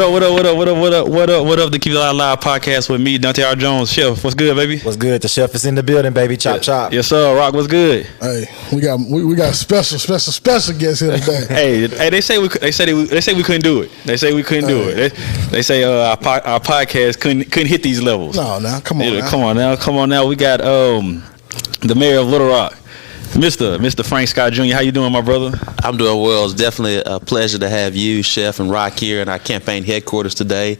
What up? The Keep It Live podcast with me, Dante R. Jones. Chef, what's good, baby? What's good? The chef is in the building, baby. Chop, chop. Yes, sir. Rock, what's good? Hey, we got special guests here today. hey, they say we couldn't do it. They say we couldn't do it. They say our podcast couldn't hit these levels. No, now come on. Come on now. We got the mayor of Little Rock, Mr. Frank Scott Jr. How you doing, my brother? I'm doing well. It's definitely a pleasure to have you, Chef, and Rock here in our campaign headquarters today.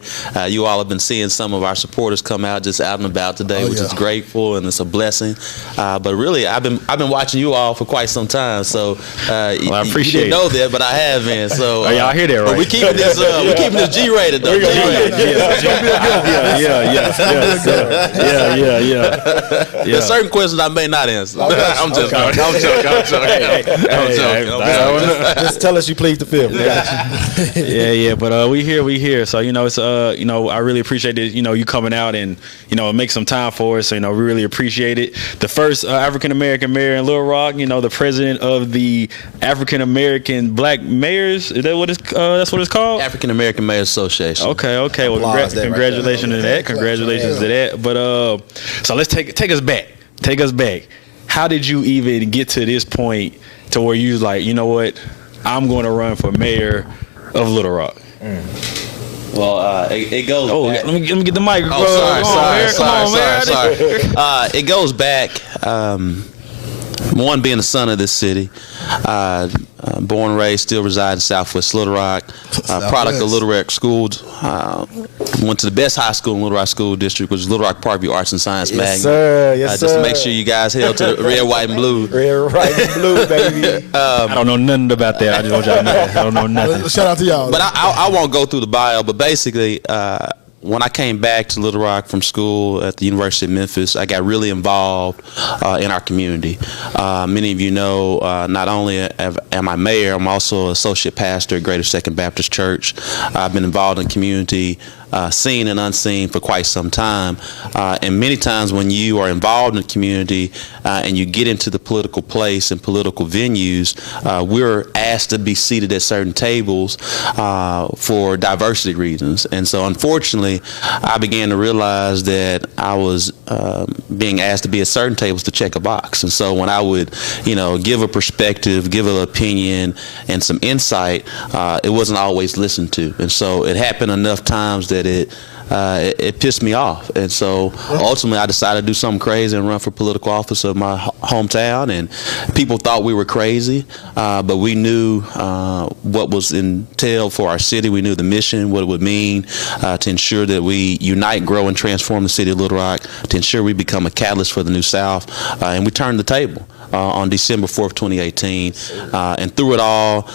You all have been seeing some of our supporters come out just out and about today, which is grateful and it's a blessing. But really, I've been watching you all for quite some time. So I appreciate you didn't know that, but I have been. So y'all hear that, right? But we keeping this G-rated though. Yeah. There's certain questions I may not answer. I'm joking. Just tell us you plead the fifth. Yeah. But we here. So it's I really appreciate it. You coming out and make some time for us. So we really appreciate it. The first African American mayor in Little Rock. The president of the African American Black Mayors. Is that what that's what it's called? African American Mayors Association. Okay. Well, congratulations to that. Congratulations to that. But so let's take us back. Take us back. How did you even get to this point to where you was like, you know what, I'm going to run for mayor of Little Rock? Well, it goes. Oh, back. let me get the mic. Sorry. It goes back. One, being the son of this city, born and raised, still reside in Southwest Little Rock, product of Little Rock schools. Went to the best high school in Little Rock School District, which is Little Rock Parkview Arts and Science Magnet. Yes, sir. Just to make sure you guys held to the red, white, and blue. Red, white, and blue, baby. I don't know nothing about that. I just want y'all to know. I don't know nothing. Shout out to y'all. But I won't go through the bio, but basically, when I came back to Little Rock from school at the University of Memphis, I got really involved in our community. Many of you know, not only am I mayor, I'm also associate pastor at Greater Second Baptist Church. I've been involved in community, seen and unseen, for quite some time. And many times when you are involved in the community and you get into the political place and political venues, we're asked to be seated at certain tables for diversity reasons. And so unfortunately, I began to realize that I was being asked to be at certain tables to check a box. And so when I would, give a perspective, give an opinion and some insight, it wasn't always listened to. And so it happened enough times that it pissed me off. And so ultimately I decided to do something crazy and run for political office of my hometown. And people thought we were crazy, but we knew what was entailed for our city. We knew the mission, what it would mean to ensure that we unite, grow, and transform the city of Little Rock, to ensure we become a catalyst for the New South. And we turned the table on December 4th, 2018. And through it all,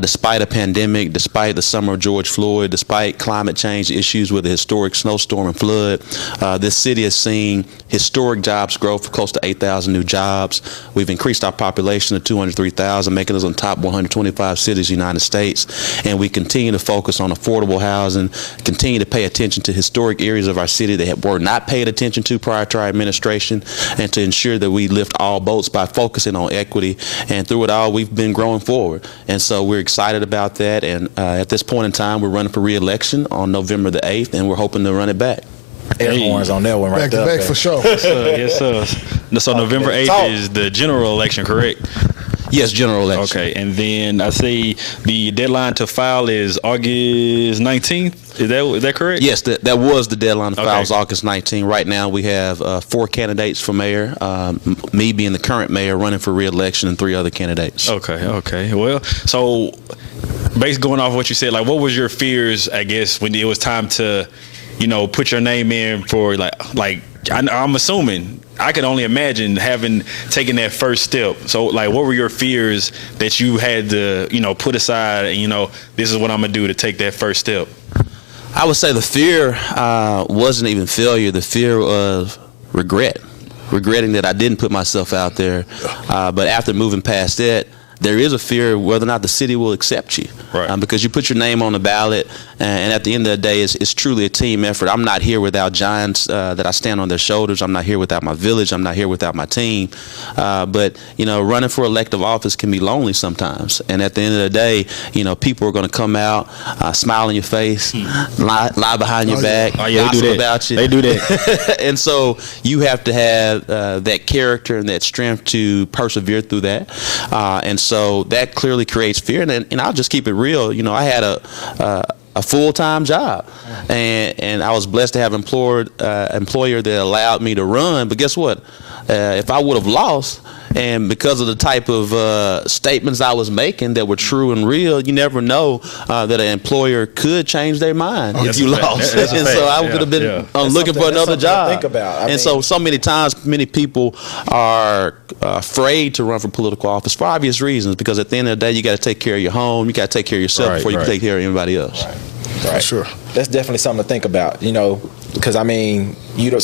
despite a pandemic, despite the summer of George Floyd, despite climate change issues with a historic snowstorm and flood, this city has seen historic jobs growth for close to 8,000 new jobs. We've increased our population to 203,000, making us on top 125 cities in the United States. And we continue to focus on affordable housing, continue to pay attention to historic areas of our city that were not paid attention to prior to our administration, and to ensure that we lift all boats by focusing on equity. And through it all, we've been growing forward. And so we're excited about that. And at this point in time, we're running for re-election on November the 8th, and we're hoping to run it back. Air horns on that one right there. Back for sure. Yes, sir. So November 8th is the general election, correct? Yes, general election. Okay, and then I see the deadline to file is August 19th. Is that correct? Yes, that was the deadline to file, is August 19th. Right now we have 4 candidates for mayor, me being the current mayor running for re-election, and 3 other candidates. Okay. Well, so based going off what you said, like what was your fears, I guess, when it was time to, put your name in for like I'm assuming, I could only imagine having taken that first step. So, like, what were your fears that you had to, put aside and, this is what I'm going to do to take that first step? I would say the fear wasn't even failure. The fear of regretting that I didn't put myself out there. But after moving past that, there is a fear of whether or not the city will accept you, right. Because you put your name on the ballot, and at the end of the day, it's truly a team effort. I'm not here without giants that I stand on their shoulders. I'm not here without my village. I'm not here without my team. But running for elective office can be lonely sometimes. And at the end of the day, people are going to come out, smile in your face, lie behind your back, gossip about you. They do that. And so you have to have that character and that strength to persevere through that. And so that clearly creates fear. And I'll just keep it real. I had a full-time job, and I was blessed to have an employer that allowed me to run. But guess what? If I would have lost, and because of the type of statements I was making that were true and real, you never know that an employer could change their mind if you lost. And so I could have been looking for another job. Think about. So many times, many people are afraid to run for political office for obvious reasons, because at the end of the day, you got to take care of your home, you got to take care of yourself before you can take care of anybody else. Right. Sure. That's definitely something to think about, because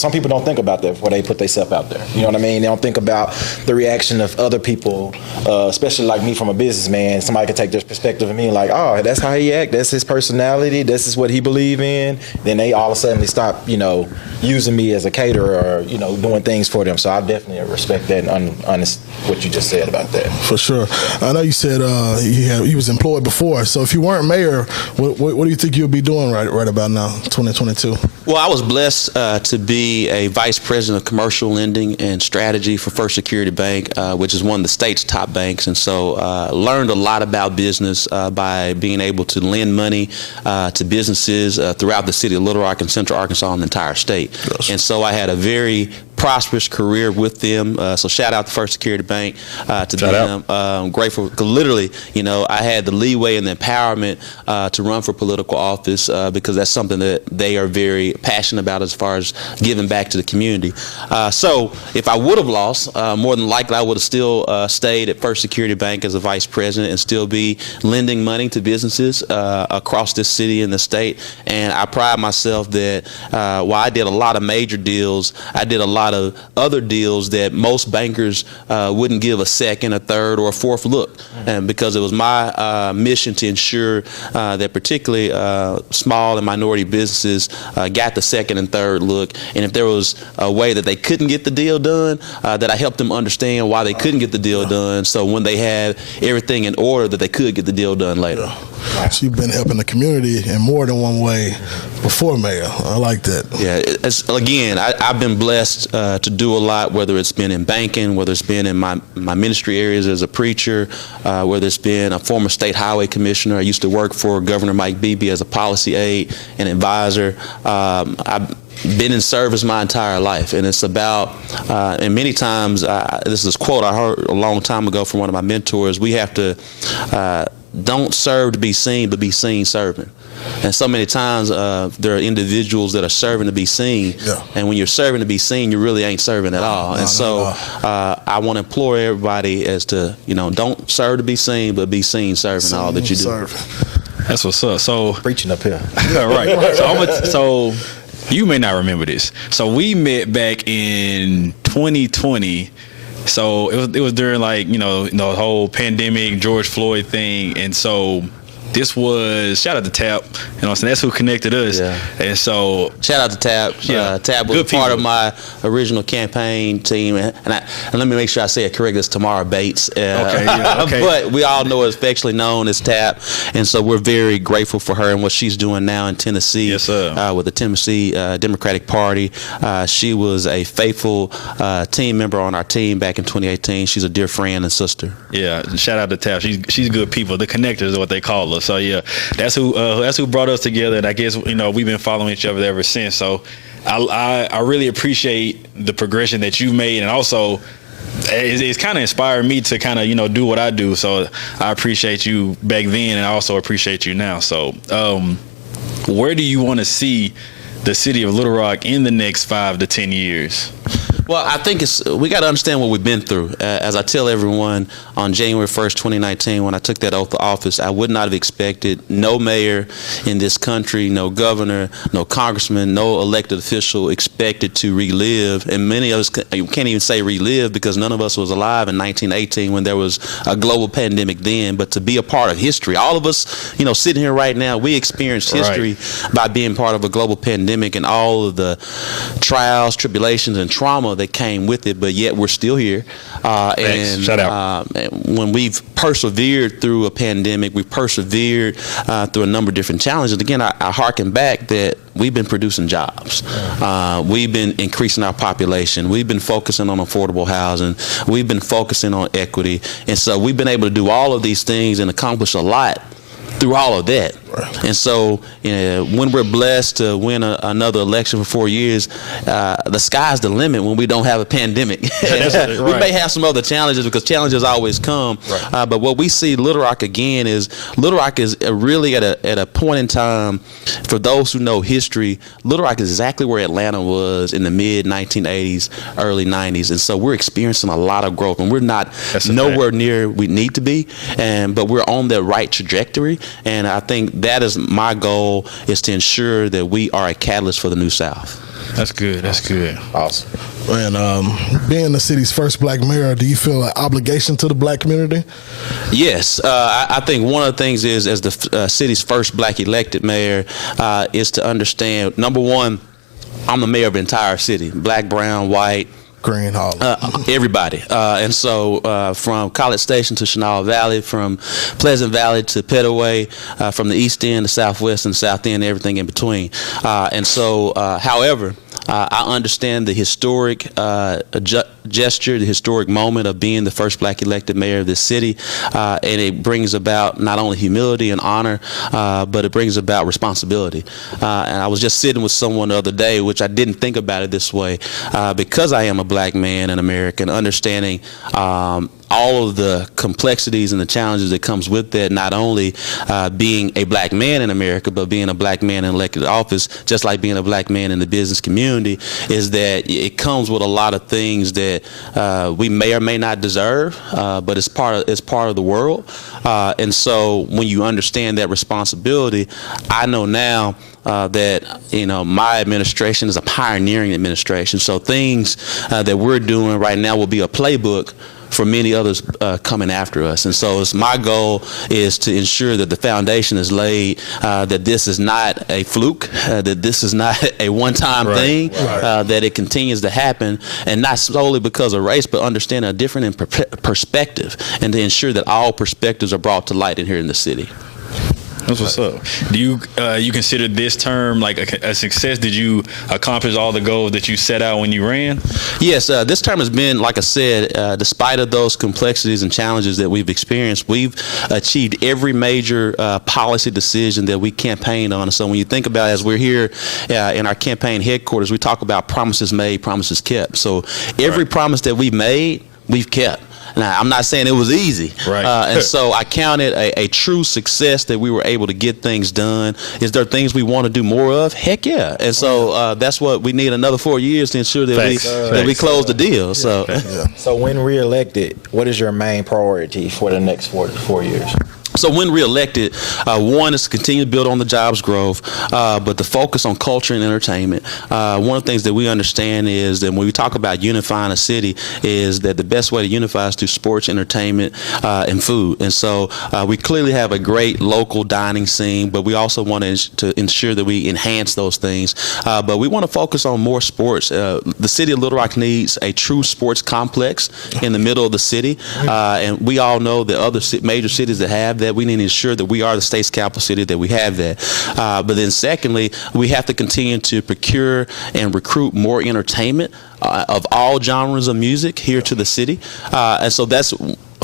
some people don't think about that before they put themselves out there. You know what I mean? They don't think about the reaction of other people, especially like me from a businessman. Somebody could take their perspective of me like, oh, that's how he act, that's his personality, this is what he believe in. Then they all of a sudden they stop, using me as a caterer or, doing things for them. So I definitely respect that and honest what you just said about that. For sure. I know you said he was employed before. So if you weren't mayor, what do you think you'll be doing right about now, 2022? Well, I was blessed to be a vice president of commercial lending and strategy for First Security Bank, which is one of the state's top banks. And so learned a lot about business by being able to lend money to businesses throughout the city of Little Rock and Central Arkansas and the entire state. Yes. And so I had a very prosperous career with them. So shout out to First Security Bank to them. Grateful, because literally, I had the leeway and the empowerment to run for political office because that's something that they are very passionate about as far as giving back to the community. So if I would have lost, more than likely I would have still stayed at First Security Bank as a vice president and still be lending money to businesses across this city and the state. And I pride myself that while I did a lot of major deals, I did a lot of other deals that most bankers wouldn't give a second, a third, or a fourth look. And because it was my mission to ensure that particularly small and minority businesses got the second and third look. And if there was a way that they couldn't get the deal done, that I helped them understand why they couldn't get the deal done. So when they had everything in order, that they could get the deal done later. Yeah. So you've been helping the community in more than one way before mayor. I like that. Yeah. Again, I've been blessed to do a lot, whether it's been in banking, whether it's been in my ministry areas as a preacher, whether it's been a former state highway commissioner. I used to work for Governor Mike Beebe as a policy aide and advisor. I've been in service my entire life, and it's about, and many times, this is a quote I heard a long time ago from one of my mentors, we have to don't serve to be seen, but be seen serving. And so many times there are individuals that are serving to be seen, and when you're serving to be seen, you really ain't serving at all. And so I want to implore everybody as to, don't serve to be seen, but be seen serving all that you do. That's what's up. So preaching up here. Right. So you may not remember this. So we met back in 2020. So it was during the whole pandemic, George Floyd thing, and so this was, shout out to Tap, that's who connected us. Yeah. And so shout out to Tap. Tap was part of my original campaign team, and let me make sure I say it correct. It's Tamara Bates. Okay. But we all know her affectionately known as Tap, and so we're very grateful for her and what she's doing now in Tennessee. Yes, sir. With the Tennessee Democratic Party. She was a faithful team member on our team back in 2018. She's a dear friend and sister. Yeah, shout out to Tap. She's good people. The connectors are what they call us. So yeah, that's who brought us together, and I guess we've been following each other ever since. So I really appreciate the progression that you've made, and also it's kind of inspired me to kind of do what I do. So I appreciate you back then, and I also appreciate you now. So where do you want to see the city of Little Rock in the next 5 to 10 years? Well, I think we got to understand what we've been through. As I tell everyone, on January 1st, 2019, when I took that oath of office, I would not have expected no mayor in this country, no governor, no congressman, no elected official expected to relive. And many of us can't even say relive because none of us was alive in 1918 when there was a global pandemic then. But to be a part of history, all of us, sitting here right now, we experienced history by being part of a global pandemic and all of the trials, tribulations, and trauma that came with it, but yet we're still here. And shout out. When we've persevered through a pandemic, we've persevered through a number of different challenges. Again, I harken back that we've been producing jobs. We've been increasing our population. We've been focusing on affordable housing. We've been focusing on equity. And so we've been able to do all of these things and accomplish a lot through all of that. And so when we're blessed to win another election for 4 years, the sky's the limit when we don't have a pandemic. We may have some other challenges because challenges always come. But what we see Little Rock again is Little Rock is really at a point in time, for those who know history, Little Rock is exactly where Atlanta was in the mid 1980s, early 90s. And so we're experiencing a lot of growth, and we're not nowhere near we need to be, but we're on the right trajectory. And I think that is my goal, is to ensure that we are a catalyst for the New South. That's good. That's good. Awesome. And being the city's first black mayor, do you feel an obligation to the black community? Yes. I think one of the things is, as the city's first black elected mayor, is to understand, number one, I'm the mayor of the entire city, black, brown, white, Green, Holland. Everybody. And so from College Station to Chenal Valley, from Pleasant Valley to Petaway, from the East End to Southwest and South End, everything in between. And so, however, I understand the historic gesture, the historic moment of being the first black elected mayor of this city, and it brings about not only humility and honor, but it brings about responsibility. And I was just sitting with someone the other day, which I didn't think about it this way, because I am a black man in America, and understanding all of the complexities and the challenges that comes with that, not only being a black man in America, but being a black man in elected office, just like being a black man in the business community, is that it comes with a lot of things that we may or may not deserve, but it's part of the world. And so when you understand that responsibility, I know now that my administration is a pioneering administration. So things that we're doing right now will be a playbook for many others coming after us. And so it's my goal is to ensure that the foundation is laid, that this is not a fluke, that this is not a one-time thing, that it continues to happen, and not solely because of race, but understand a different perspective, and to ensure that all perspectives are brought to light in here in the city. That's what's up. Do you consider this term like a success? Did you accomplish all the goals that you set out when you ran? Yes, this term has been, like I said, despite of those complexities and challenges that we've experienced, we've achieved every major policy decision that we campaigned on. So when you think about it, as we're here in our campaign headquarters, we talk about promises made, promises kept. So every promise that we've made, we've kept. Now, I'm not saying it was easy. And so I count it a true success that we were able to get things done. Is there things we want to do more of? Heck yeah. And so that's what we need, another 4 years to ensure that we close the deal. So, So when reelected, what is your main priority for the next 4 years? So when reelected, one is to continue to build on the jobs growth, but the focus on culture and entertainment. One of the things that we understand is that when we talk about unifying a city, is that the best way to unify is through sports, entertainment, and food. And so we clearly have a great local dining scene, but we also want to ensure that we enhance those things. But we want to focus on more sports. The city of Little Rock needs a true sports complex in the middle of the city, and we all know that other major cities that have that, we need to ensure that we are the state's capital city, that we have that. But then secondly, we have to continue to procure and recruit more entertainment of all genres of music here to the city. And so that's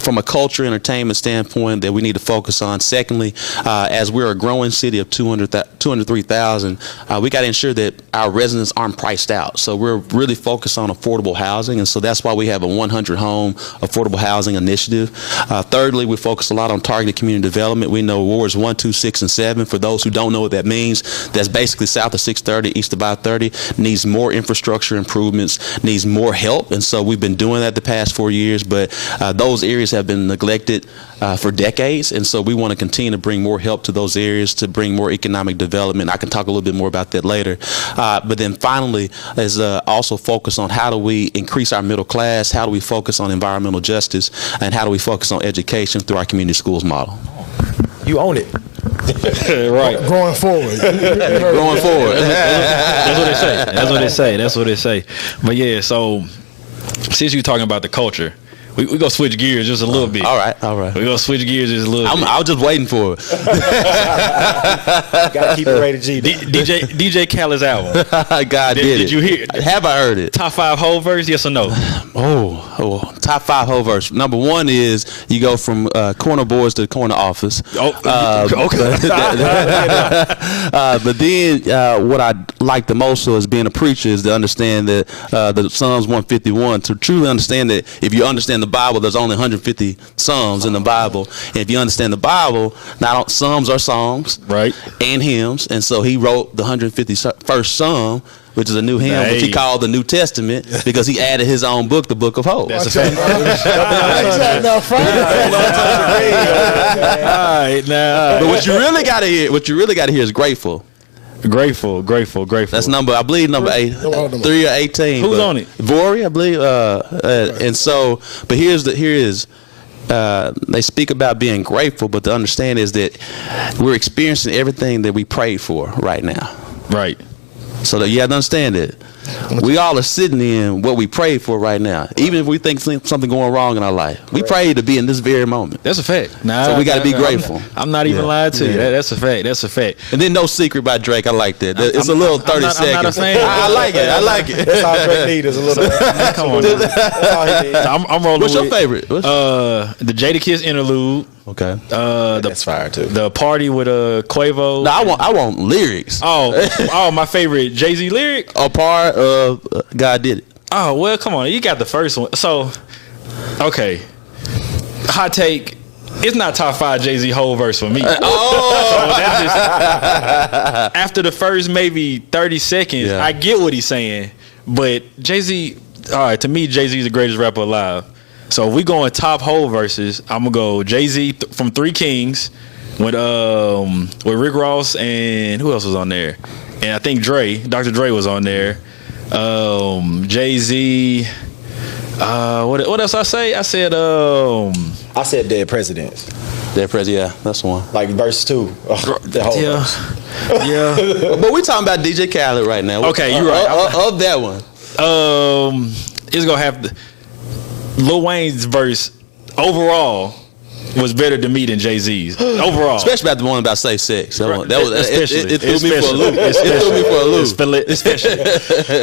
from a culture entertainment standpoint that we need to focus on. Secondly, as we're a growing city of 203,000, we got to ensure that our residents aren't priced out. So we're really focused on affordable housing, and so that's why we have a 100-home affordable housing initiative. Thirdly, we focus a lot on targeted community development. We know wards 1, 2, 6, and 7. For those who don't know what that means, that's basically south of 630, east of I-30, needs more infrastructure improvements, needs more help, and so we've been doing that the past 4 years, but those areas have been neglected for decades, and so we want to continue to bring more help to those areas to bring more economic development. I can talk a little bit more about that later. But then finally is also focus on how do we increase our middle class, how do we focus on environmental justice, and how do we focus on education through our community schools model. You own it. Right. Going forward. Going forward. That's what they say. That's what they say. That's what they say. But yeah, so since you're talking about the culture, we go switch gears just a little bit. All right. We go switch gears just a little bit. I was just waiting for it. Gotta keep it rated G. DJ Khaled's album. God did it. Did you hear? Have I heard it? Top 5 whole verse? Yes or no? Oh, top 5 whole verse. Number 1 is you go from corner boys to the corner office. Okay. But then what I like the most is being a preacher is to understand that the Psalms 151, to truly understand that if you understand the Bible, there's only 150 Psalms in the Bible. And if you understand the Bible, Psalms are songs, right, and hymns. And so he wrote the 151st Psalm, which is a new hymn, which he called the New Testament, because he added his own book, the Book of Hope. That's a fact. But what you really got to hear is grateful. Grateful. That's I believe number 8, 3 or 18. Who's on it? Vori, I believe. And so, but here is. They speak about being grateful, but the understand is that we're experiencing everything that we prayed for right now. Right. So that you have to understand it. We all are sitting in what we prayed for right now. Even if we think something going wrong in our life, we pray to be in this very moment. That's a fact. So we got to be grateful. I'm not even lying to you. That's a fact. That's a fact. And then No Secret by Drake. I like that. It's a little 30 seconds. I'm not a fan. I like it. That's all Drake needs is a little. Come on. That's all he needs. I'm rolling. What's your with, favorite? the Jadakiss interlude. Okay. That's fire too. The party with Quavo. No, I want lyrics. Oh, my favorite Jay-Z lyric. A part of God Did It. Oh, well, come on. You got the first one. So, okay. Hot take. It's not top 5 Jay-Z whole verse for me. So that's just, after the first maybe 30 seconds, I get what he's saying. But Jay-Z, all right, to me, Jay-Z is the greatest rapper alive. So if we going top whole verses, I'm going to go Jay-Z from Three Kings with Rick Ross and who else was on there? And I think Dr. Dre was on there. Jay-Z. What else I say? I said Dead Presidents. Dead Presidents, yeah, that's one. Like verse 2. The whole verse. Yeah. But we're talking about DJ Khaled right now. Okay, you're right. Of that one. It's gonna have Lil Wayne's verse overall was better to me than Jay-Z's overall. Especially about the one about safe sex. It threw me for a loop. Especially.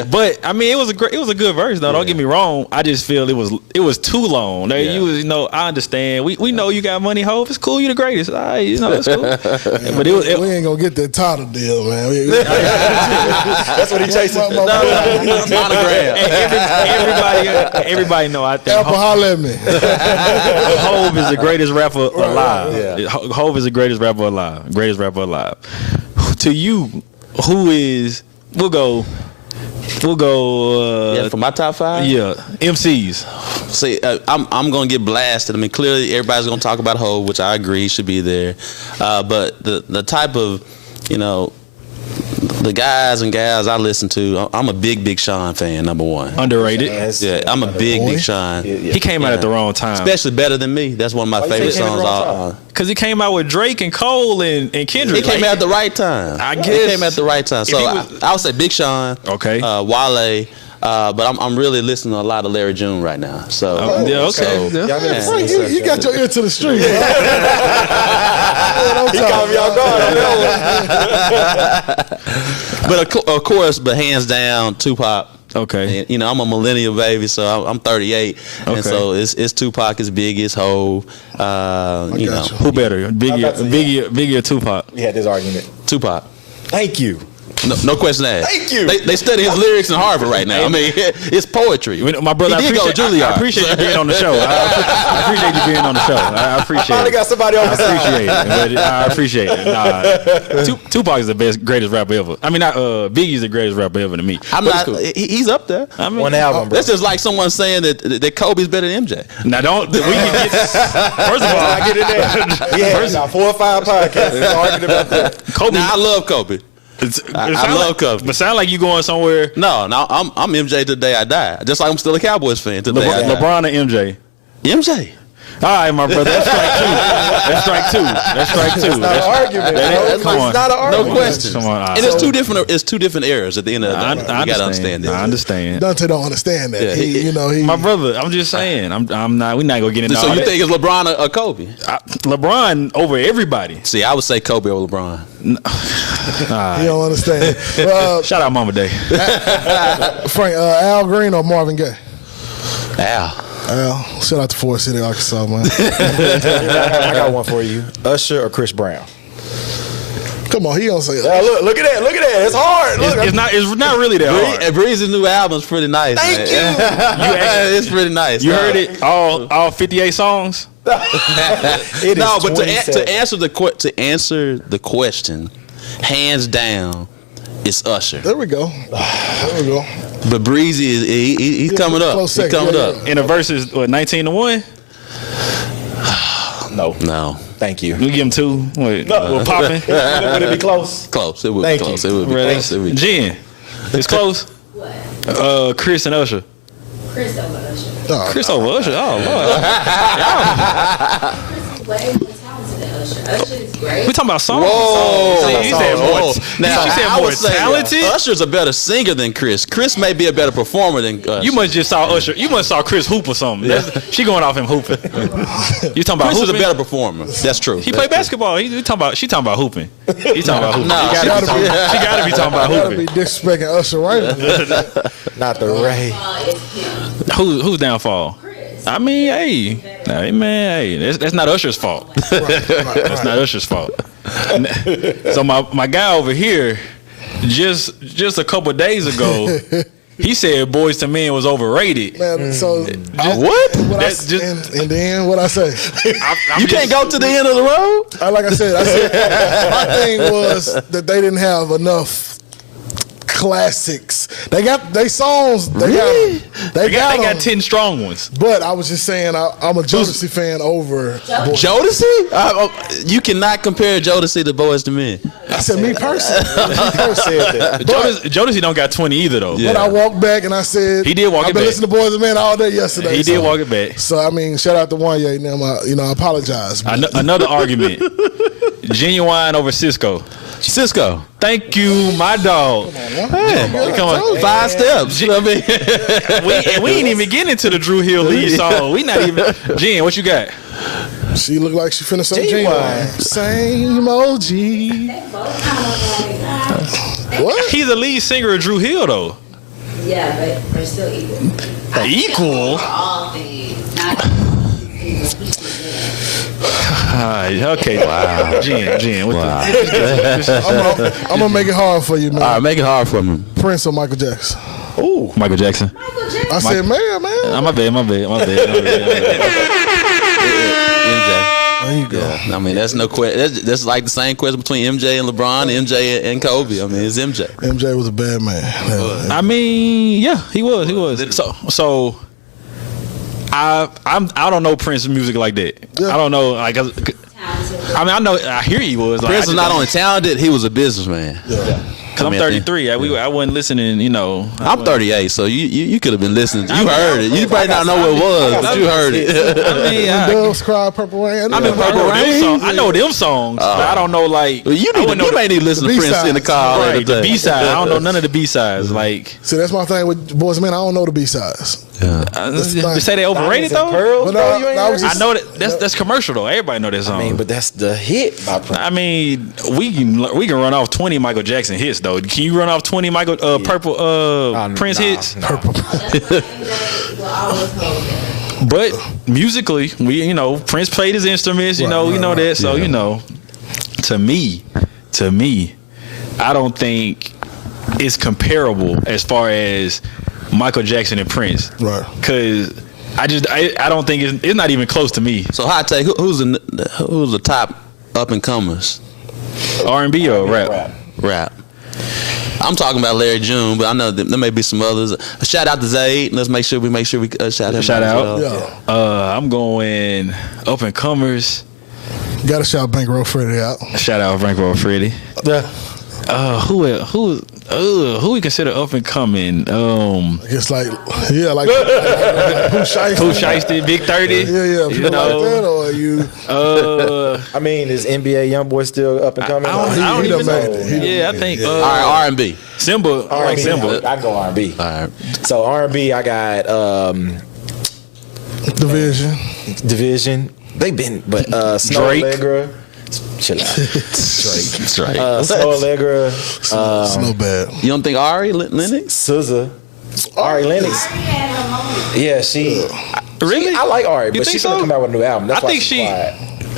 But I mean, it was a good verse though. Don't get me wrong. I just feel it was too long. I understand. We know you got money, Hov. It's cool. You the greatest. It's cool. But we ain't gonna get that title deal, man. That's what he chasing. Everybody know. I think Apple, holler at me. Hov is the greatest rapper alive. Yeah. Hov is the greatest rapper alive. Greatest rapper alive. To you, who is? We'll go. For my top 5. Yeah, MCs. See, I'm gonna get blasted. I mean, clearly everybody's gonna talk about Hov, which I agree should be there. But the type of, the guys and gals I listen to, I'm a big Sean fan. Number 1. Underrated. Yeah, I'm a big Sean. He came out at the wrong time. Especially Better Than Me. That's one of my favorite songs. Because he came out with Drake and Cole and Kendrick. He came out at the right time. I guess. He came at the right time. So I would say Big Sean. Okay. Wale. But I'm really listening to a lot of Larry June right now. So okay. You got your ear to the street. He caught me off guard. But of course, hands down, Tupac. Okay. And, I'm a millennial baby, so I'm 38, Okay. and so it's Tupac, it's Biggie, it's Hov. You know, Who better, Biggie or Tupac? We had this argument. Tupac. Thank you. No question asked. Thank you. They study his lyrics in Harvard right now. I mean, it's poetry. My brother, He did go to Juilliard. I appreciate you being on the show. I appreciate you being on the show. I appreciate Finally it. got somebody on I the side. appreciate it. But I appreciate it. Nah, Tupac is the greatest rapper ever. I mean, Biggie's the greatest rapper ever to me. I'm But not. it's cool. He's up there. I mean, One album, bro. That's just like someone saying that Kobe's better than MJ. Now don't. We can get. First of all, I get it there. Yeah, now 4 or 5 podcasts arguing about that. Kobe. Now I love Kobe. I love Kobe. But sound like you going somewhere. No, I'm MJ to the day I die. Just like I'm still a Cowboys fan to the day I die. LeBron or MJ? MJ. All right, my brother. That's strike two. That's strike two. It's not an argument. Come on. It's not an argument. No question. Come on. And it's two different eras at the end of the day. I You gotta understand this. I understand. Dante don't understand that. Yeah, He My brother, I'm just saying. I'm not. We're not gonna get into So all you that. think it's LeBron or Kobe? LeBron over everybody? See, I would say Kobe over LeBron. He don't understand. Shout out Mama Day. Frank, Al Green or Marvin Gaye? Al. Shout out to Forest City, Arkansas, man. I got one for you. Usher or Chris Brown? Come on, he gonna say that. Look at that. Look at that. It's hard. Look. It's not really that hard. And Breeze's new album's pretty nice. Thank you. It's pretty nice. You heard it? All 58 songs? It No, is but 27. to answer the question, hands down, it's Usher. There we go. There we go. But Breezy is he's coming up. close He's second. coming Yeah, up. In the verses, 19-1? No. Thank you. We give him 2. Wait, we're popping. Would it be close? Close. It would Thank be close. you. It would be close. It would be Jen, it's close. What? Chris and Usher. Chris over Usher. Chris over Usher. Oh Lord. Chris is way more talented than Usher. Usher is great. We talking about songs. Whoa. See, he said more. Now, She said I more would say talented. Usher's a better singer than Chris. Chris may be a better performer than Usher. You must just saw Usher. You must saw Chris hoop or something. She going off him hooping. You talking about Chris is a hooping? better performer. That's true. He played basketball. She talking about hooping. He talking about hooping. No. She gotta be talking about Gotta be hooping. disrespecting Usher, right? Not the Ray. It's him. Who's downfall? Chris. I mean, hey, man, hey, that's not Usher's fault. That's not Usher's fault. So my guy over here, just a couple days ago, he said Boys to Men was overrated. Man, so What? That's Just- and then what I say? I'm You can't go to the end of the road? Like I said, my thing was that they didn't have enough classics. They got they songs. They Really? got They got them. 10 strong ones. But I was just saying, I'm a Jodeci fan over. Jodeci? You cannot compare Jodeci to Boys to Men. I said me personally. Jodeci don't got 20 either though. But I walked back and I said He did walk I've it been back. listening to Boys and Men all day yesterday. He did walk it back. So I mean, shout out to Wanye and them. I apologize. Another argument. Genuine over Cisco. Cisco. Thank you, my dog. Come on. 5 steps. You know what I mean? We ain't even getting into the Drew Hill lead song. We not even. Jen, what you got? She looked like she finished some Genuine. genuine. Same emoji. They both kind of like, What? He's the lead singer of Drew Hill though. yeah, but they're still equal. Equal? All things, not Okay. Wow. Jen, what I'm gonna make it hard for you, man. All right, make it hard for me. Prince or Michael Jackson? Ooh, Michael Jackson. Michael Jackson. I said, man. My bad. MJ. There you go. Yeah, I mean, that's no question. That's like the same question between MJ and LeBron, MJ and Kobe. I mean, it's MJ. MJ was a bad man. I mean, yeah, he was. So I don't know Prince's music like that. Yeah. I don't know. Like, Talented. I hear he was. Like, Prince I was just not don't- only talented, he was a businessman. Yeah. Cause I'm 33. I wasn't listening. You know. I'm 38, so you could have been listening. You heard it. You probably not know what it was, but you heard it. I mean, Doves cry purple rain. I know them songs, but I don't know like. Well, you may need to listen to the Prince in the car all Right, the day. B side. I don't know none of the B sides. Like, See, that's my thing with Boys and Men. I don't know the B sides. They say they overrated though. Pearls, bro, you ain't heard? I know that's commercial though. Everybody know that song. I mean, but that's the hit by Prince. I mean, we can run off 20 Michael Jackson hits though. Can you run off 20 Purple Prince hits? Purple. But musically, Prince played his instruments. You know that. So to me, I don't think it's comparable as far as Michael Jackson and Prince. Right. Because I don't think it's not even close to me. So hot take, who's the top up and comers? R&B or rap? Rap. I'm talking about Larry June, but I know there may be some others. A shout out to Zayd. Let's make sure we shout him Shout out. Yeah. I'm going up and comers. Gotta shout Bankroll Freddie out. Shout out Bankroll Freddie. Yeah. Who we consider up and coming? It's like Pooh Shiesty, Big 30. Yeah, people like that, or you. I mean, is NBA YoungBoy still up and coming? I don't He even done know. made it. I think. All right, R&B. Simba. I like Simba. I go R&B. All right. So R&B, I got Division. They've been, but Snow Drake. Allegra. Chill out. Drake. Snow Allegra. It's no bad. You don't think Ari Lennox? SZA. Ari Lennox. Yeah, she. Really? I like Ari, You but think she's gonna so? come out with a new album. That's I why think she's she. quiet.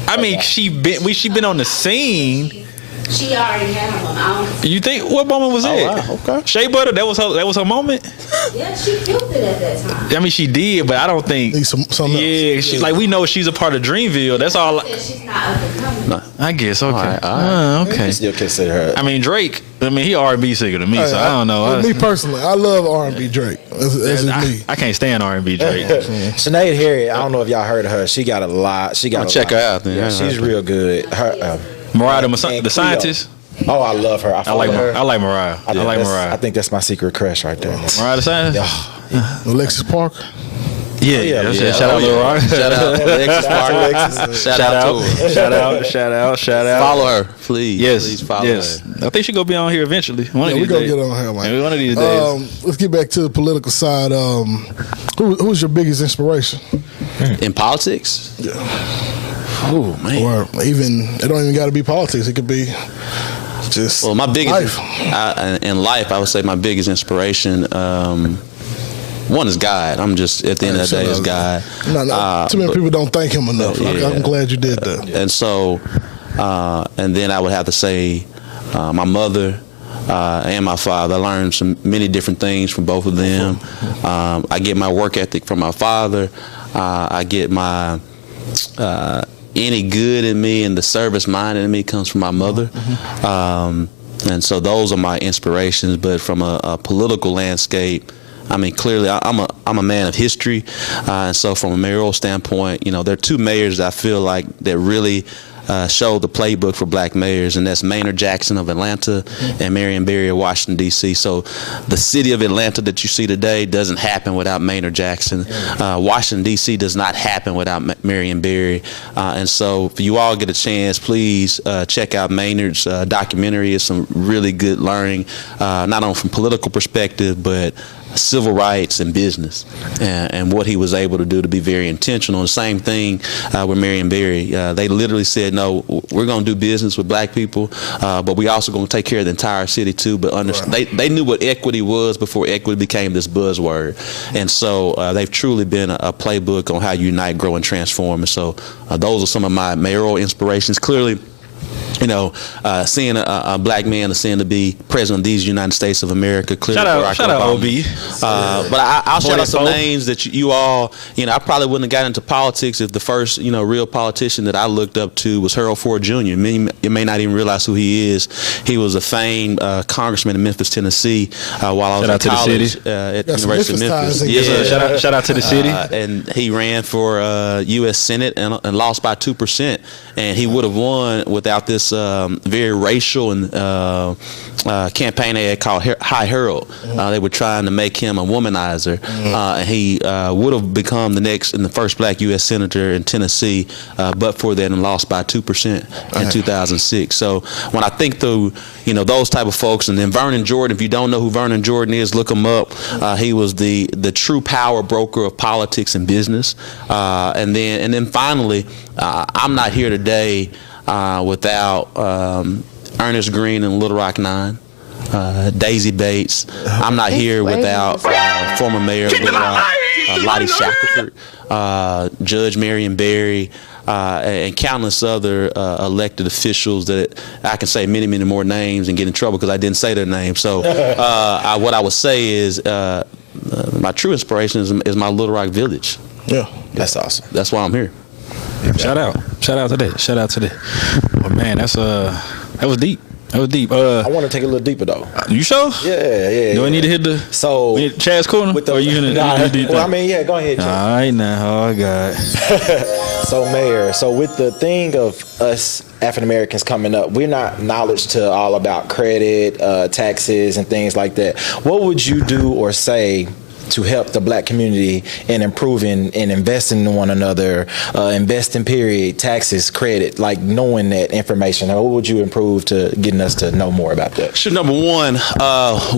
I mean, she been on the scene. She already had one. I don't. You think what moment was that? wow, okay. Shea Butter. That was her moment. Yeah, she killed it at that time. I mean, she did, but I don't think. Need something Yeah, else. she like we know she's a part of Dreamville. That's all. She's not up and coming. I guess. Okay. All right. Okay. You still consider her. I mean, Drake. I mean, he R&B singer to me, so I don't know. Me personally, I love R&B Drake. That's just me. I can't stand R&B Drake. Sinead Harriet, I don't know if y'all heard of her. She got a lot. I'll check her out then. Yeah, she's real good. Her, Mariah, and the Cleo. scientist. Oh, I love her. I like her. Mariah. I like That's- Mariah. I think that's my secret crush right there. Mariah the scientist. Alexis Parker. Yeah. Shout out Lil Rock. Shout out Alexis Parker. Shout out to her. Shout out. Follow her, please. Yes. Please follow her. I think she'll be on here eventually. One of Yeah, these we're gonna days. get on here, man. One of these days. Let's get back to the political side. Who's your biggest inspiration? In politics? Yeah. Oh man. Or even it don't even got to be politics. It could be just Well, my biggest life. in life, I would say my biggest inspiration. One is God. I'm just at the end of the day, is God. No. Too many people don't thank him enough. Yeah. I'm glad you did that. And so, and then I would have to say my mother and my father. I learned many different things from both of them. I get my work ethic from my father. I get my any good in me and the service mind in me comes from my mother. And so those are my inspirations. But from a political landscape, I mean, clearly, I'm a man of history, and so from a mayoral standpoint, there are two mayors that I feel like that really show the playbook for black mayors, and that's Maynard Jackson of Atlanta and Marion Barry of Washington, D.C. So the city of Atlanta that you see today doesn't happen without Maynard Jackson. Washington, D.C. does not happen without Marion Barry. And so if you all get a chance, please check out Maynard's documentary. It's some really good learning, not only from political perspective, but civil rights and business, and what he was able to do to be very intentional. The same thing with Marion Barry. They literally said, no, we're going to do business with black people, but we also going to take care of the entire city too. But they knew what equity was before equity became this buzzword. And so they've truly been a playbook on how you unite, grow, and transform. And so those are some of my mayoral inspirations. Clearly, seeing a black man ascend to be president of these United States of America. Clearly, Shout out OB. But I'll shout out some 44. names that you all, I probably wouldn't have got into politics if the first, real politician that I looked up to was Harold Ford Jr. You may not even realize who he is. He was a famed congressman in Memphis, Tennessee, while I was in college at the University of Memphis. Yeah. Shout out to the city. And he ran for U.S. Senate and lost by 2%. And he would have won without this this very racial and campaign they had called High Herald. They were trying to make him a womanizer, and he would have become the first black U.S. senator in Tennessee, but for that and lost by 2% in 2006. So when I think through, those type of folks, and then Vernon Jordan, if you don't know who Vernon Jordan is, look him up. He was the true power broker of politics and business. And then finally, I'm not here today without Ernest Green and Little Rock 9. Daisy Bates. I'm not here without former mayor of Little Rock, Lottie Shackelford, Judge Marion Berry, and countless other elected officials that I can say many, many more names and get in trouble because I didn't say their names. So what I would say is my true inspiration is my Little Rock village. Yeah, that's awesome. That's why I'm here. Shout out to that. Well, man, that was deep. That was deep. I want to take it a little deeper though. You sure? Yeah. Do I need to hit the Chad's corner? With the, or you gonna, well, I mean, yeah, go ahead. All right now. Oh God. So, Mayor, with the thing of us African Americans coming up, we're not knowledge to all about credit, taxes, and things like that. What would you do or say to help the black community in improving and investing in one another, investing period, taxes, credit, like knowing that information? What would you improve to getting us to know more about that? Sure. Number one,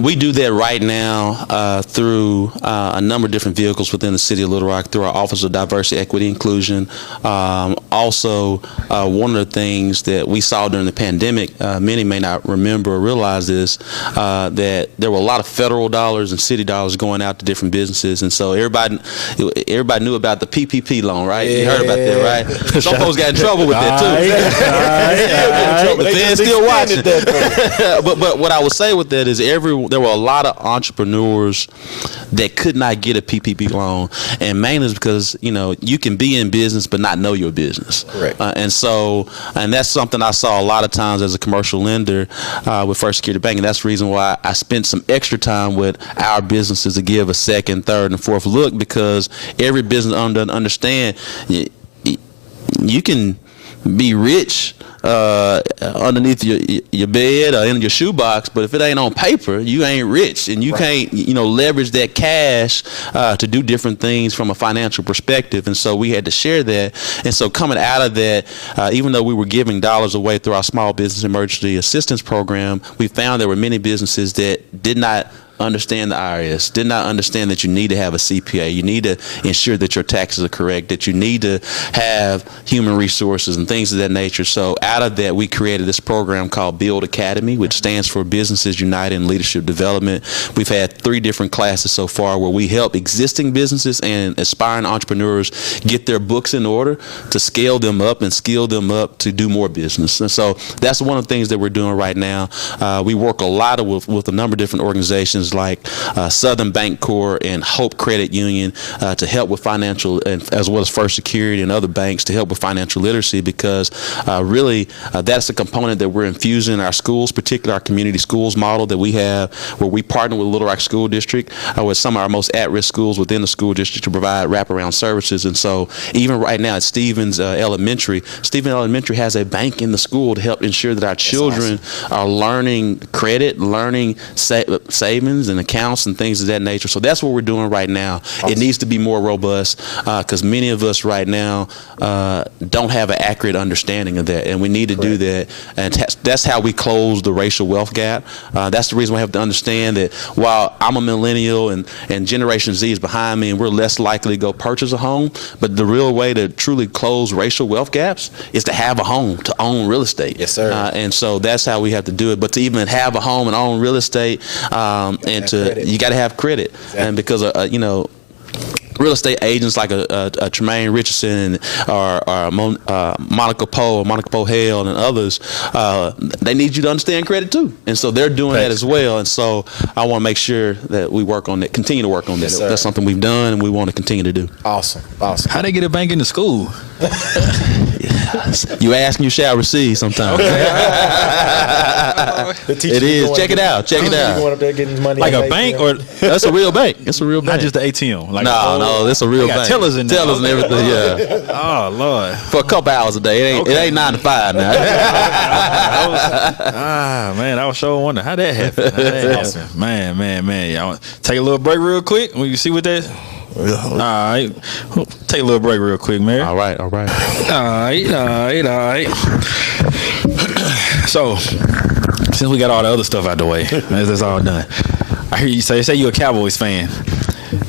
we do that right now through a number of different vehicles within the city of Little Rock, through our Office of Diversity, Equity, Inclusion. Also, one of the things that we saw during the pandemic, many may not remember or realize this, that there were a lot of federal dollars and city dollars going out to different businesses, and so everybody knew about the PPP loan, right? Yeah. You heard about that, right? Some folks got in trouble with that too. But they're still watching. But what I would say with that is there were a lot of entrepreneurs that could not get a PPP loan, and mainly is because you can be in business but not know your business. Correct. And that's something I saw a lot of times as a commercial lender with First Security Bank, and that's the reason why I spent some extra time with our businesses to give a second, third, and fourth look, because every business understand you can be rich underneath your bed or in your shoebox, but if it ain't on paper, you ain't rich, and you can't leverage that cash to do different things from a financial perspective. And so we had to share that. And so coming out of that, even though we were giving dollars away through our Small Business Emergency Assistance Program, we found there were many businesses that did not understand the IRS, did not understand that you need to have a CPA, you need to ensure that your taxes are correct, that you need to have human resources and things of that nature. So out of that, we created this program called Build Academy, which stands for Businesses United in Leadership Development. We've had 3 different classes so far where we help existing businesses and aspiring entrepreneurs get their books in order to scale them up and skill them up to do more business. And so that's one of the things that we're doing right now. We work a lot with a number of different organizations like Southern Bank Corps and Hope Credit Union to help with financial, and as well as First Security and other banks to help with financial literacy, because really that's a component that we're infusing in our schools, particularly our community schools model that we have, where we partner with Little Rock School District with some of our most at-risk schools within the school district to provide wraparound services. And so even right now at Stevens Elementary has a bank in the school to help ensure that our children are learning credit, learning savings and accounts and things of that nature. So that's what we're doing right now. Awesome. It needs to be more robust because many of us right now don't have an accurate understanding of that, and we need to do that. And that's how we close the racial wealth gap. That's the reason we have to understand that while I'm a millennial and Generation Z is behind me and we're less likely to go purchase a home, but the real way to truly close racial wealth gaps is to have a home, to own real estate. Yes, sir. And so that's how we have to do it. But to even have a home and own real estate, you got to have credit. Exactly. And because real estate agents like a Tremaine Richardson or Monica Poe Hale and others, they need you to understand credit too, and so they're doing that as well. And so I want to make sure that we work on that, continue to work on that. Yes, that's something we've done and we want to continue to do. Awesome. How they get a bank in the school? You ask and you shall receive sometimes. It is. Check it out. Check it out. Going up there getting money Like a bank or That's a real bank. It's a real bank. not just the ATM? Like No, that's a real got bank. tellers in there. Tellers and everything. Yeah. Oh Lord. For a couple hours a day. It ain't 9 to 5 now. Man, I was sure wondering how that happened. Man. Y'all take a little break real quick. We can see what that. All right, take a little break real quick, man. All right. All right. So, since we got all the other stuff out the way, that's all done. I hear you say you're a Cowboys fan.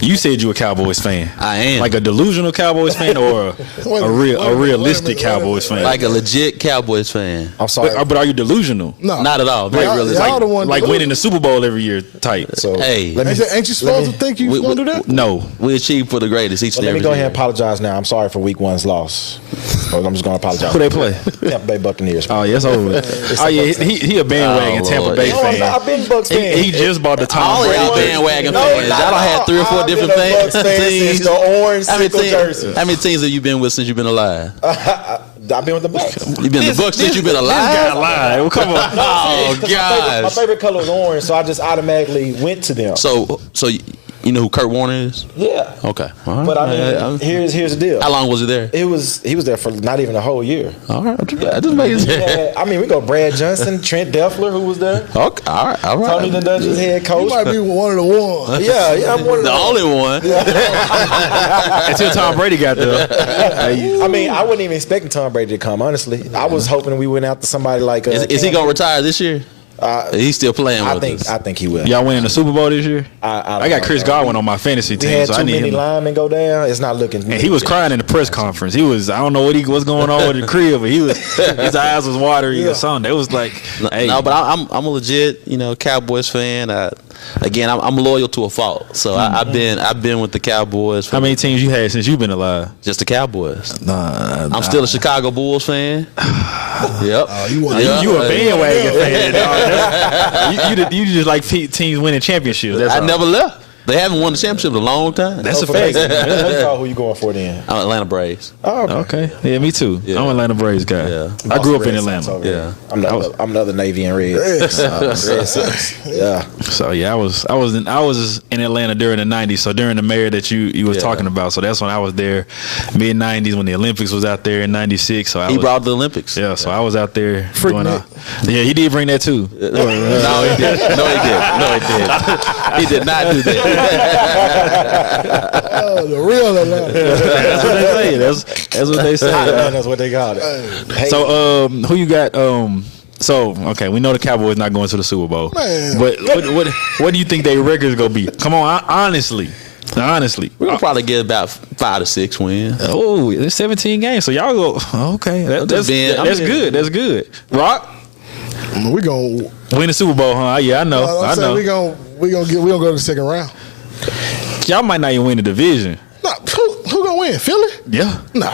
You said you a Cowboys fan. I am. Like a delusional Cowboys fan or a realistic Cowboys fan? Like a legit Cowboys fan. I'm sorry. But are you delusional? No, Not at all. Very realistic. y'all the one Like winning the Super Bowl every year type. So Hey. let me, Ain't you supposed to think you're going to do that? No. We achieve for the greatest each and let me every go year. ahead and apologize now. I'm sorry for week 1's loss. I'm just going to apologize. Who they play? Tampa Bay Buccaneers. Oh, yeah, it's over with. Oh, yeah, he a bandwagon Oh, Tampa Lord. Bay No, fan. I've been Bucks fan. He just bought the Tom All Brady. y'all bandwagon No, fans. not Y'all done at had all. 3 or 4 I've different been a Bucks fan since teams. the orange How many sickle jersey. teams? How many teams have you been with since you've been alive? I've been with the Bucks. You've been the Bucks since you've been This guy alive. lied. Well, come on. Oh My gosh. favorite color was orange, so I just automatically went to them. So you know who Kurt Warner is? Yeah. Okay. All right. But I mean, here's the deal. How long was he there? He was there for not even a whole year. All right. I just making sense. Yeah, I mean, we go Brad Johnson, Trent Dilfer, who was there. Okay. All right. Tony the Dungeon's head You coach. might be one of the ones. Yeah, I'm one of The only one. Until Tom Brady got there. I mean, I wasn't even expecting Tom Brady to come. Honestly, I was hoping we went out to somebody like. Is he gonna retire this year? He's still playing with us. I think he will. Y'all winning the Super Bowl this year? I got Chris Godwin on my fantasy We team, had so I too need many him. linemen go down. It's not looking. And he was crying in the press conference. He was, I don't know what's going on with the crib, but his eyes was watery or something. It was like, hey. No, but I'm a legit, Cowboys fan. Again, I'm loyal to a fault. So I've been with the Cowboys. How many teams you had since you've been alive? Just the Cowboys. Nah, I'm still a Chicago Bulls fan. Yep. you a bandwagon fan. Dog. You just like teams winning championships. That's I all. never left. They haven't won the championship in a long time. That's a fact. Who you going for then? I'm Atlanta Braves. Oh, Okay. Yeah, me too. Yeah. I'm an Atlanta Braves guy. Yeah. I grew up in Red Sox Atlanta. over there. Yeah. I'm the other Navy and Red. Red Sox. Yeah. So yeah, I was in Atlanta during the '90s. So during the mayor that you was talking about. So that's when I was there, mid '90s when the Olympics was out there in '96. So He brought the Olympics. Yeah, so I was out there Freak doing. Nick. Yeah, he did bring that too. No, he did. No, he did. He did not do that. Oh, the real Atlanta. That's what they say. That's what they say. That's what they got it. Hey, So who you got? So okay, we know the Cowboys not going to the Super Bowl. Man. But what do you think their record's gonna be? Come on, honestly. We're gonna probably get about 5 to 6 wins. Oh, there's 17 games, so y'all go. Okay, that's good. That's good. Rock, We gonna. win the Super Bowl, huh? Yeah, I know. I I'm saying know. we gonna go to the second round. Y'all might not even win the division. Nah, who gonna win? Philly? Yeah, Nah.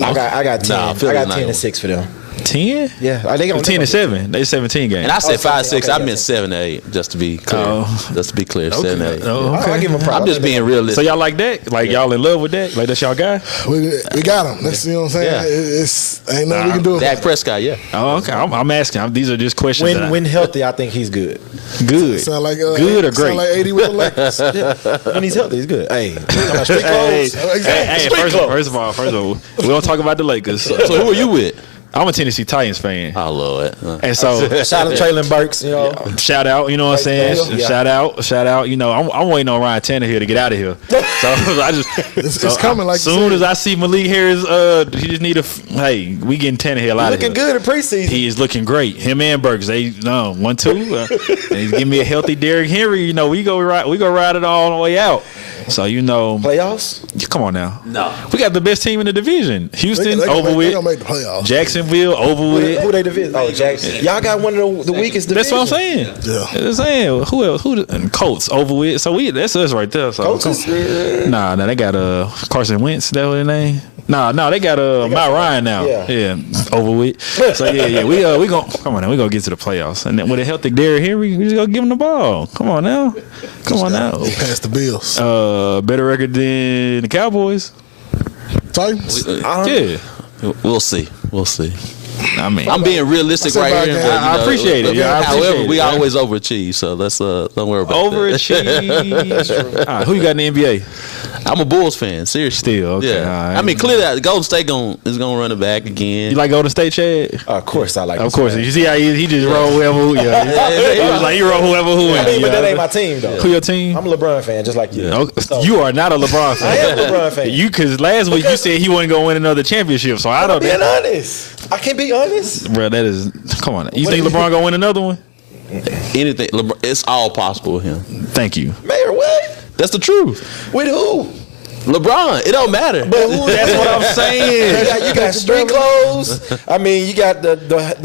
I got 10. Nah, I Philly's got not 10 gonna- and 6 for them. 10. Yeah, they gonna 10 and 7. They 17 games. And I said 5 to 6. okay, I yeah. meant 7 to 8. Just to be clear. Oh. Just to be clear. 7 to 8. Oh, I okay. give them a I'm just being realistic. So y'all like that? Like y'all in love with that? Like that's y'all guy? We got him. That's you know what I'm saying. Yeah. It's ain't nothing we can do. Dak Prescott, yeah. Oh, okay. I'm asking. These are just questions. When healthy, I think he's good. good, Sound like good or great? Sound like 80 with the Lakers. When he's healthy, he's good. Hey, street Hey, clothes. hey, first of all, we don't talk about the Lakers. So who are you with? I'm a Tennessee Titans fan, Oh, Lord. and so Shout out to Traylon Burks. shout out, you know what I'm saying? Yeah. Shout out. You know, I'm waiting on Ryan Tannehill to get out of here. So I just It's coming like you soon said. as I see Malik Harris, he just need hey, we getting Tannehill out of here. Looking good in preseason. He is looking great. Him and Burks, they 1-2. And he's giving me a healthy Derrick Henry. You know, we go ride it all the way out. So Playoffs? come on now. No. We got the best team in the division. Houston They over They with. gonna make the playoffs. Jacksonville over with. Who they division? Oh, Jackson. Y'all got one of the weakest That's divisions. what I'm saying. Yeah. I'm saying who else? And Colts over with. So that's us right there. So Colts is- nah, they got Carson Wentz. That what his name? Nah, they got Matt Ryan now. Yeah. over with. So yeah, we gon' come on now. We gonna get to the playoffs, and then with a healthy Derrick Henry, we just gonna give him the ball. Come on now. They passed the Bills. Better record than the Cowboys. Titans. Yeah. We'll see. We'll see. I mean, I'm being realistic right here. But, I appreciate it. Yeah, I appreciate however, it, we man. always overachieve, so let's don't worry about that. overachieve. All right, who you got in the NBA? I'm a Bulls fan, seriously. Still, okay, Yeah. all right. I mean, clearly, Golden State is gonna run it back again. You like Golden State, Chad? Of course, I like. Of course. You see how he just roll whoever who. Yeah. He was like, he roll whoever who. I mean, but that yeah. ain't my team though. Who your team? I'm a LeBron fan, just like you. Oh, So, you are not a LeBron fan. I am a LeBron fan. You because last week you said he wasn't gonna win another championship, so I I'm don't. being honest. I can't be honest. Bro, that is. Come on. You think LeBron gonna win another one? Anything, it's all possible with him. Thank you. Mayor, what? That's the truth. With who? LeBron, it don't matter. But who? That's what I'm saying. You got street clothes. I mean, you got the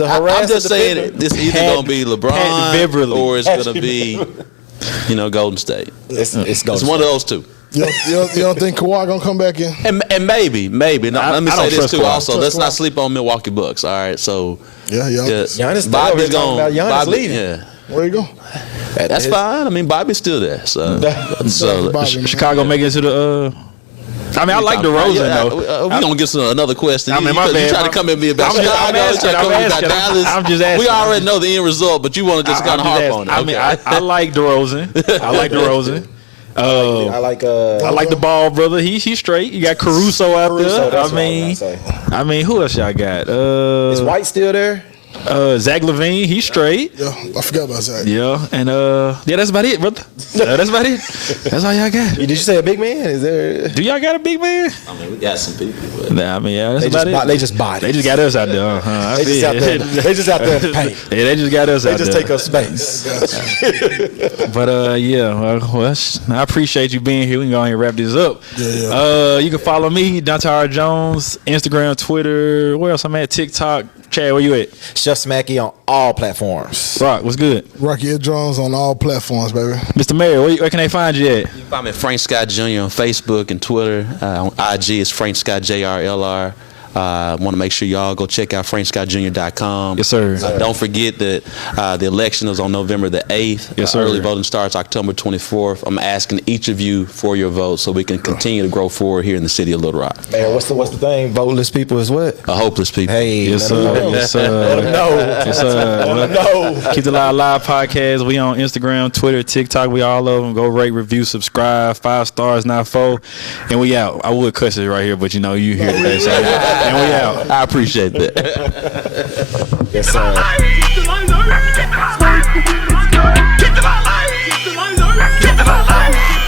harassment. I'm just saying defender. it's either gonna be Pat LeBron Beverly. or it's gonna be, Golden State. It's Golden It's one of State. those two. You don't think Kawhi gonna come back in? And maybe. Now, let me I say don't this trust too. Kawhi. Also, let's Trust not Kawhi. sleep on Milwaukee Bucks. All right, so Yeah. Giannis Bobby's talking about Giannis leaving. Yeah, Where you go? that's fine. I mean, Bobby's still there. So Bobby, man. Chicago make it to the. I mean, I like DeRozan though. We gonna get to another question. I mean, my you bad. trying to come at me about I'm Chicago, asking, trying to come at me about I'm Dallas. I'm just asking. We already know the end result, but you want to just kind of harp on it. I mean, okay? I like DeRozan. I like DeRozan. I like I like the Ball brother. He's straight. You got Caruso out Caruso, there. that's I what I mean, was gonna say. I mean, who else y'all got? Is White still there? Zach LaVine. He's straight. Yeah, I forgot about that. Yeah, and yeah, that's about it, brother. That's about it. That's all y'all got. Did you say a big man? Is there? Do y'all got a big man? I mean, we got some people. But Nah, I mean, yeah, that's They about just, it. they just bought it. They just got us out there. I They just feel out it. there. They just out there to paint. Yeah, they just got us They out just there. take up space. But yeah, well, I appreciate you being here. We can go ahead and wrap this up. Yeah. You can follow me, Dante R. Jones, Instagram, Twitter. Where else I'm at? TikTok. Chad, where you at? Chef Smacky on all platforms. Rock, what's good? Rocky Ed Jones on all platforms, baby. Mr. Mayor, where can they find you at? you can find me at Frank Scott Jr. on Facebook and Twitter. On IG, it's Frank Scott JRLR. I want to make sure y'all go check out frankscottjr.com. Yes, sir. Don't forget that the election is on November the 8th. Yes, sir. Early voting starts October 24th. I'm asking each of you for your vote so we can continue to grow forward here in the city of Little Rock. Man, what's the thing? Voteless people is what? Hopeless people. Hey, Yes, let 'em sir. know. Yes, Let 'em know. Yes, sir. No. Keep the Live podcast. We on Instagram, Twitter, TikTok. We all of them. Go rate, review, subscribe. 5 stars, not 4. And we out. I would cuss it right here, but you know you here today. So, and we out. I appreciate that. Yes, sir. Keep the line, though. Keep the line, though. Keep the line, though.